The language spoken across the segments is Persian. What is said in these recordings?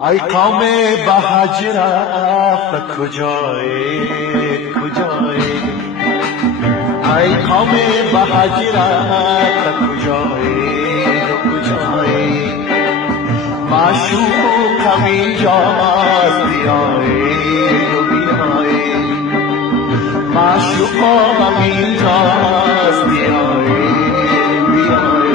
ای قوم به حج رفت کجایی کجایی ای قوم به حج رفت کجایی کجایی معشوقم اینجاست بیایی و بیایی معشوقم اینجاست بیایی بیایی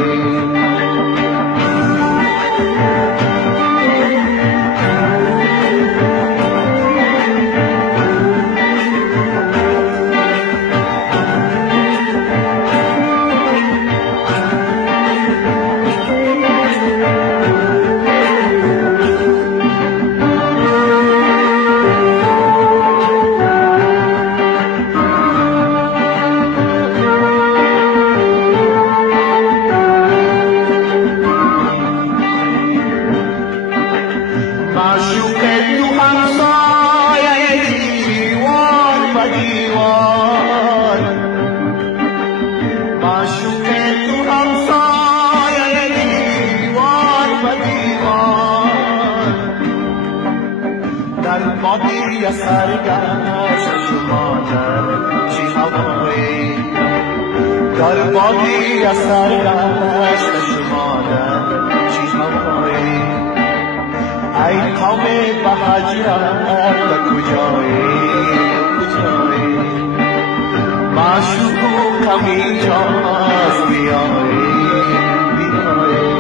معشوق تو همسایه دیوار و دیوار معشوق تو همسایه دیوار و دیوار در بادی سرگشت شما در چی هوایی در بادی سرگشت شما در چی هوایی ای قوم به حج رفت کجایی کجایی معشوقم اینجاست بیایی بیایی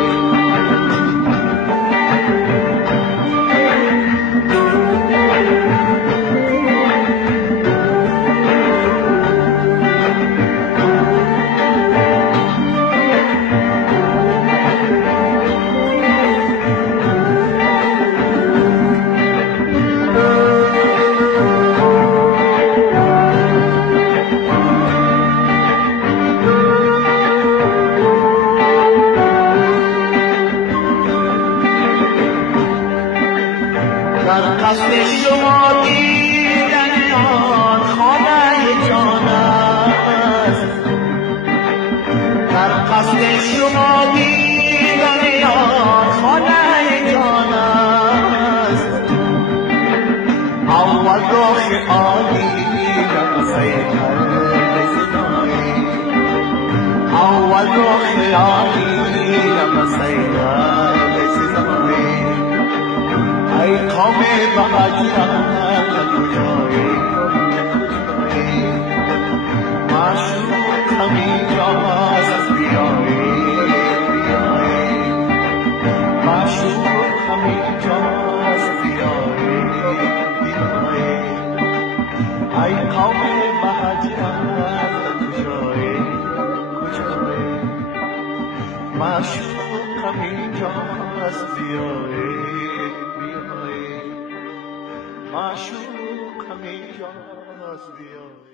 در قصد شما دیدن آن خانه جان است در قصد شما دیدن آن خانه جان است اول رخ عالی سیدر زنایی اول رخ عالی سیدر زنایی ای قوم به حج رفت کجایی کجایی معشوقم اینجاست بیایی بیایی معشوقم اینجاست بیایی بیایی ای قوم به حج رفت کجایی کجایی معشوقم اینجاست بیایی معشوقم اینجاست بیایی